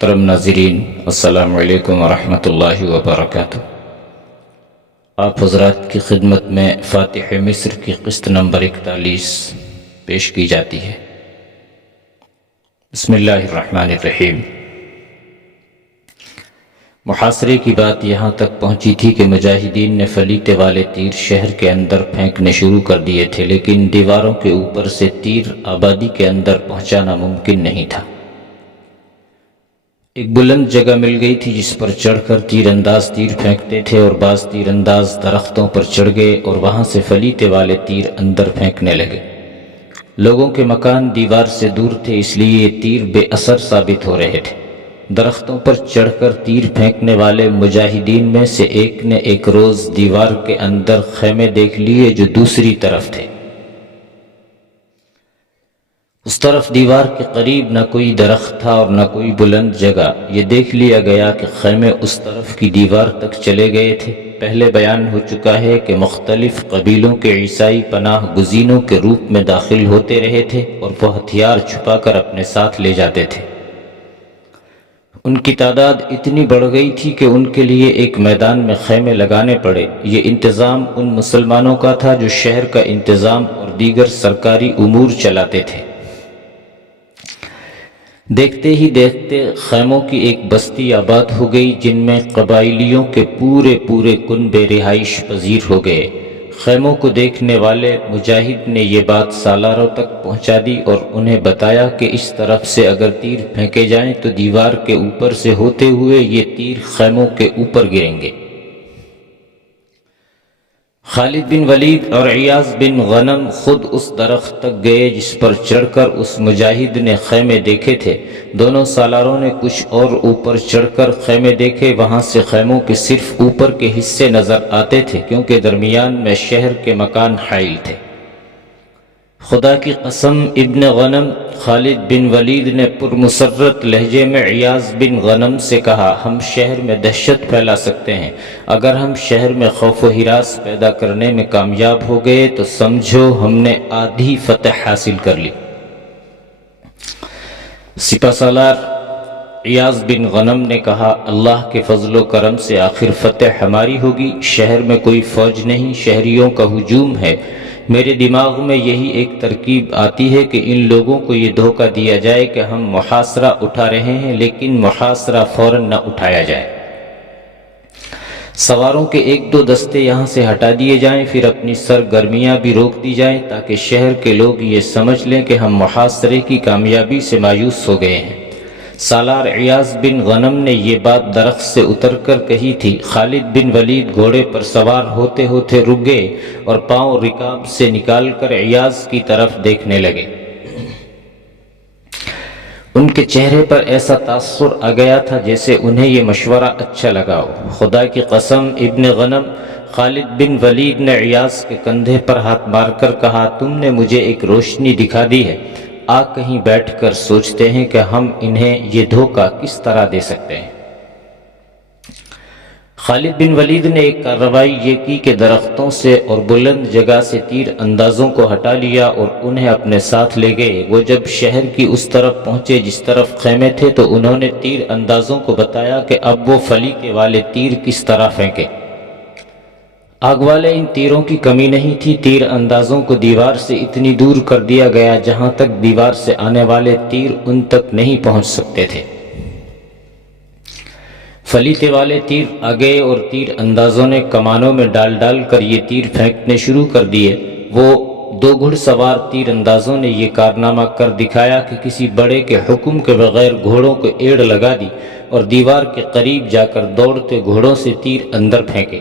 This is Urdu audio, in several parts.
محترم ناظرین، السلام علیکم ورحمۃ اللہ وبرکاتہ۔ آپ حضرات کی خدمت میں فاتح مصر کی قسط نمبر 41 پیش کی جاتی ہے۔ بسم اللہ الرحمن الرحیم۔ محاصرے کی بات یہاں تک پہنچی تھی کہ مجاہدین نے فلیتے والے تیر شہر کے اندر پھینکنے شروع کر دیے تھے، لیکن دیواروں کے اوپر سے تیر آبادی کے اندر پہنچانا ممکن نہیں تھا۔ ایک بلند جگہ مل گئی تھی جس پر چڑھ کر تیر انداز تیر پھینکتے تھے، اور بعض تیر انداز درختوں پر چڑھ گئے اور وہاں سے فلیتے والے تیر اندر پھینکنے لگے۔ لوگوں کے مکان دیوار سے دور تھے، اس لیے یہ تیر بے اثر ثابت ہو رہے تھے۔ درختوں پر چڑھ کر تیر پھینکنے والے مجاہدین میں سے ایک نے ایک روز دیوار کے اندر خیمے دیکھ لیے جو دوسری طرف تھے۔ اس طرف دیوار کے قریب نہ کوئی درخت تھا اور نہ کوئی بلند جگہ۔ یہ دیکھ لیا گیا کہ خیمے اس طرف کی دیوار تک چلے گئے تھے۔ پہلے بیان ہو چکا ہے کہ مختلف قبیلوں کے عیسائی پناہ گزینوں کے روپ میں داخل ہوتے رہے تھے اور وہ ہتھیار چھپا کر اپنے ساتھ لے جاتے تھے۔ ان کی تعداد اتنی بڑھ گئی تھی کہ ان کے لیے ایک میدان میں خیمے لگانے پڑے۔ یہ انتظام ان مسلمانوں کا تھا جو شہر کا انتظام اور دیگر سرکاری امور چلاتے تھے۔ دیکھتے ہی دیکھتے خیموں کی ایک بستی آباد ہو گئی جن میں قبائلیوں کے پورے کنبے رہائش پذیر ہو گئے۔ خیموں کو دیکھنے والے مجاہد نے یہ بات سالاروں تک پہنچا دی اور انہیں بتایا کہ اس طرف سے اگر تیر پھینکے جائیں تو دیوار کے اوپر سے ہوتے ہوئے یہ تیر خیموں کے اوپر گریں گے۔ خالد بن ولید اور عیاض بن غنم خود اس درخت تک گئے جس پر چڑھ کر اس مجاہد نے خیمے دیکھے تھے۔ دونوں سالاروں نے کچھ اور اوپر چڑھ کر خیمے دیکھے۔ وہاں سے خیموں کے صرف اوپر کے حصے نظر آتے تھے کیونکہ درمیان میں شہر کے مکان حائل تھے۔ خدا کی قسم، ابن غنم خالد بن ولید نے پرمسرت لہجے میں عیاض بن غنم سے کہا، ہم شہر میں دہشت پھیلا سکتے ہیں۔ اگر ہم شہر میں خوف و ہراس پیدا کرنے میں کامیاب ہو گئے تو سمجھو ہم نے آدھی فتح حاصل کر لی۔ سپہ سالار عیاض بن غنم نے کہا، اللہ کے فضل و کرم سے آخر فتح ہماری ہوگی۔ شہر میں کوئی فوج نہیں، شہریوں کا ہجوم ہے۔ میرے دماغ میں یہی ایک ترکیب آتی ہے کہ ان لوگوں کو یہ دھوکہ دیا جائے کہ ہم محاصرہ اٹھا رہے ہیں، لیکن محاصرہ فوراً نہ اٹھایا جائے۔ سواروں کے ایک دو دستے یہاں سے ہٹا دیے جائیں، پھر اپنی سرگرمیاں بھی روک دی جائیں تاکہ شہر کے لوگ یہ سمجھ لیں کہ ہم محاصرے کی کامیابی سے مایوس ہو گئے ہیں۔ سالار عیاض بن غنم نے یہ بات درخت سے اتر کر کہی تھی۔ خالد بن ولید گھوڑے پر سوار ہوتے ہوتے رک گئے اور پاؤں رکاب سے نکال کر عیاض کی طرف دیکھنے لگے۔ ان کے چہرے پر ایسا تاثر آ گیا تھا جیسے انہیں یہ مشورہ اچھا لگا ہو۔ خدا کی قسم، ابن غنم خالد بن ولید نے عیاض کے کندھے پر ہاتھ مار کر کہا، تم نے مجھے ایک روشنی دکھا دی ہے۔ آ کہیں بیٹھ کر سوچتے ہیں کہ ہم انہیں یہ دھوکہ کس طرح دے سکتے ہیں۔ خالد بن ولید نے ایک کارروائی یہ کی کہ درختوں سے اور بلند جگہ سے تیر اندازوں کو ہٹا لیا اور انہیں اپنے ساتھ لے گئے۔ وہ جب شہر کی اس طرف پہنچے جس طرف خیمے تھے تو انہوں نے تیر اندازوں کو بتایا کہ اب وہ فلیتے والے تیر کس طرح پھینکے۔ آگ والے ان تیروں کی کمی نہیں تھی۔ تیر اندازوں کو دیوار سے اتنی دور کر دیا گیا جہاں تک دیوار سے آنے والے تیر ان تک نہیں پہنچ سکتے تھے۔ فلیتے والے تیر آ گئے اور تیر اندازوں نے کمانوں میں ڈال ڈال کر یہ تیر پھینکنے شروع کر دیے۔ وہ دو گھڑ سوار تیر اندازوں نے یہ کارنامہ کر دکھایا کہ کسی بڑے کے حکم کے بغیر گھوڑوں کو ایڑ لگا دی اور دیوار کے قریب جا کر دوڑتے گھوڑوں سے تیر اندر پھینکے۔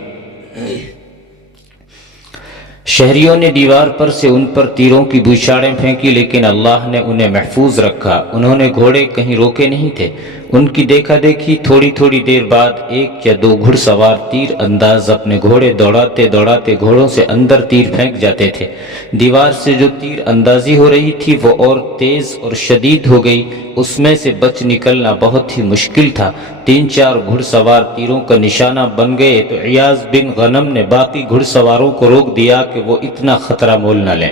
شہریوں نے دیوار پر سے ان پر تیروں کی بوچھاڑیں پھینکی، لیکن اللہ نے انہیں محفوظ رکھا۔ انہوں نے گھوڑے کہیں روکے نہیں تھے۔ ان کی دیکھا دیکھی تھوڑی دیر بعد ایک یا دو گھڑ سوار تیر انداز اپنے گھوڑے دوڑاتے دوڑاتے گھوڑوں سے اندر تیر پھینک جاتے تھے۔ دیوار سے جو تیر اندازی ہو رہی تھی وہ اور تیز اور شدید ہو گئی۔ اس میں سے بچ نکلنا بہت ہی مشکل تھا۔ 3-4 گھڑ سوار تیروں کا نشانہ بن گئے تو عیاض بن غنم نے باقی گھڑ سواروں کو روک دیا کہ وہ اتنا خطرہ مول نہ لیں۔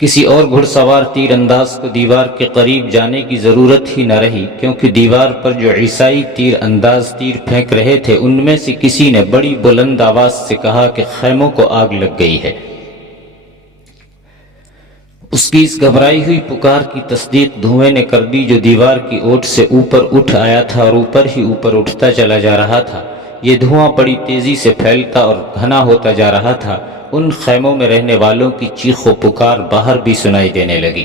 کسی اور گھڑ سوار تیر انداز کو دیوار کے قریب جانے کی ضرورت ہی نہ رہی، کیونکہ دیوار پر جو عیسائی تیر انداز تیر پھینک رہے تھے ان میں سے کسی نے بڑی بلند آواز سے کہا کہ خیموں کو آگ لگ گئی ہے۔ اس کی اس گھبرائی ہوئی پکار کی تصدیق دھوئیں نے کر دی جو دیوار کی اوٹ سے اوپر اٹھ آیا تھا اور اوپر ہی اوپر اٹھتا چلا جا رہا تھا۔ یہ دھواں بڑی تیزی سے پھیلتا اور گھنا ہوتا جا رہا تھا۔ ان خیموں میں رہنے والوں کی چیخ و پکار باہر بھی سنائی دینے لگی۔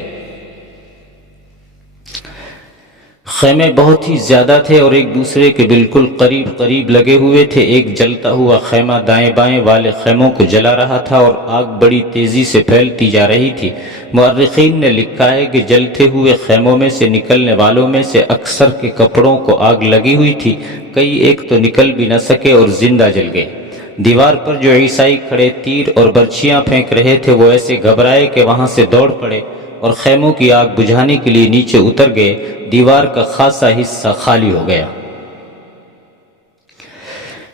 خیمے بہت ہی زیادہ تھے اور ایک دوسرے کے بالکل قریب قریب لگے ہوئے تھے۔ ایک جلتا ہوا خیمہ دائیں بائیں والے خیموں کو جلا رہا تھا اور آگ بڑی تیزی سے پھیلتی جا رہی تھی۔ مورخین نے لکھا ہے کہ جلتے ہوئے خیموں میں سے نکلنے والوں میں سے اکثر کے کپڑوں کو آگ لگی ہوئی تھی، کئی ایک تو نکل بھی نہ سکے اور زندہ جل گئے۔ دیوار پر جو عیسائی کھڑے تیر اور برچیاں پھینک رہے تھے وہ ایسے گھبرائے کہ وہاں سے دوڑ پڑے اور خیموں کی آگ بجھانے کے لیے نیچے اتر گئے۔ دیوار کا خاصا حصہ خالی ہو گیا۔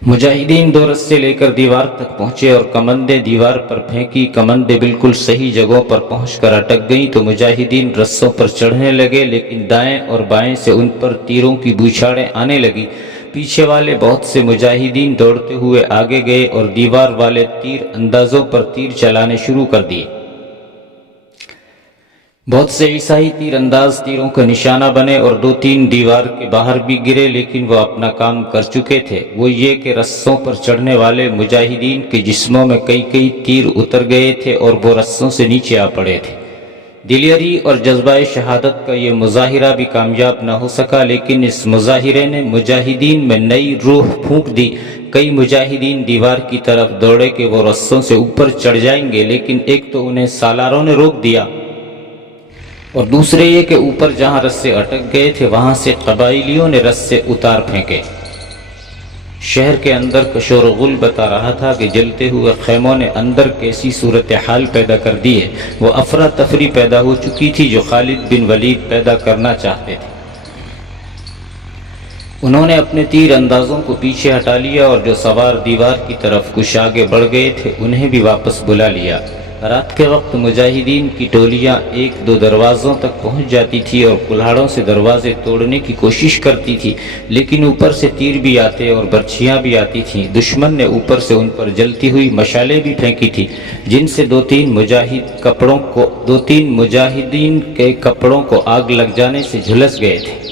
مجاہدین دو رسے لے کر دیوار تک پہنچے اور کمندیں دیوار پر پھینکی۔ کمندیں بالکل صحیح جگہوں پر پہنچ کر اٹک گئیں تو مجاہدین رسوں پر چڑھنے لگے، لیکن دائیں اور بائیں سے ان پر تیروں کی بوچھاڑیں آنے لگی۔ پیچھے والے بہت سے مجاہدین دوڑتے ہوئے آگے گئے اور دیوار والے تیر اندازوں پر تیر چلانے شروع کر دیے۔ بہت سے عیسائی تیر انداز تیروں کا نشانہ بنے اور دو تین دیوار کے باہر بھی گرے، لیکن وہ اپنا کام کر چکے تھے۔ وہ یہ کہ رسوں پر چڑھنے والے مجاہدین کے جسموں میں کئی تیر اتر گئے تھے اور وہ رسوں سے نیچے آ پڑے تھے۔ دلیری اور جذبہ شہادت کا یہ مظاہرہ بھی کامیاب نہ ہو سکا، لیکن اس مظاہرے نے مجاہدین میں نئی روح پھونک دی۔ کئی مجاہدین دیوار کی طرف دوڑے کہ وہ رسوں سے اوپر چڑھ جائیں گے، لیکن ایک تو انہیں سالاروں نے روک دیا اور دوسرے یہ کہ اوپر جہاں رسے اٹک گئے تھے وہاں سے قبائلیوں نے رسے اتار پھینکے۔ شہر کے اندر کا شور و غل بتا رہا تھا کہ جلتے ہوئے خیموں نے اندر کیسی صورتحال پیدا کر دی ہے۔ وہ افراتفری پیدا ہو چکی تھی جو خالد بن ولید پیدا کرنا چاہتے تھے۔ انہوں نے اپنے تیر اندازوں کو پیچھے ہٹا لیا اور جو سوار دیوار کی طرف کچھ آگے بڑھ گئے تھے انہیں بھی واپس بلا لیا۔ رات کے وقت مجاہدین کی ٹولیاں ایک دو دروازوں تک پہنچ جاتی تھی اور کلہاڑوں سے دروازے توڑنے کی کوشش کرتی تھی، لیکن اوپر سے تیر بھی آتے اور برچھیاں بھی آتی تھیں۔ دشمن نے اوپر سے ان پر جلتی ہوئی مشالیں بھی پھینکی تھی، جن سے دو تین مجاہدین کے کپڑوں کو آگ لگ جانے سے جھلس گئے تھے۔